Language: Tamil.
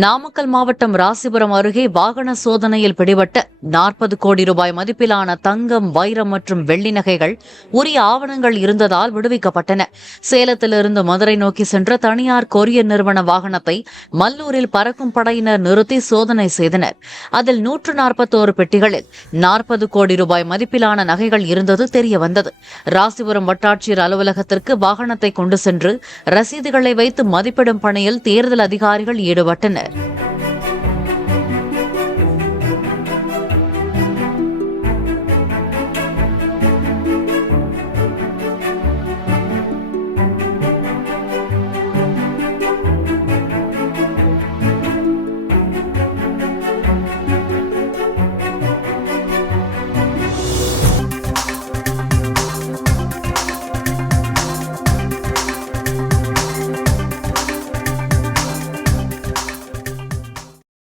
நாமக்கல் மாவட்டம் ராசிபுரம் அருகே வாகன சோதனையில் பிடிபட்ட 40 கோடி ரூபாய் மதிப்பிலான தங்கம், வைரம் மற்றும் வெள்ளி நகைகள் உரிய ஆவணங்கள் இருந்ததால் விடுவிக்கப்பட்டன. சேலத்திலிருந்து மதுரை நோக்கி சென்ற தனியார் கொரியர் நிறுவன வாகனத்தை மல்லூரில் பறக்கும் படையினர் நிறுத்தி சோதனை செய்தனர். அதில் 141 பெட்டிகளில் 40 கோடி ரூபாய் மதிப்பிலான நகைகள் இருந்தது தெரியவந்தது. ராசிபுரம் வட்டாட்சியர் அலுவலகத்திற்கு வாகனத்தை கொண்டு சென்று ரசீதுகளை வைத்து மதிப்பிடும் பணியில் தேர்தல் அதிகாரிகள் ஈடுபட்டனர்.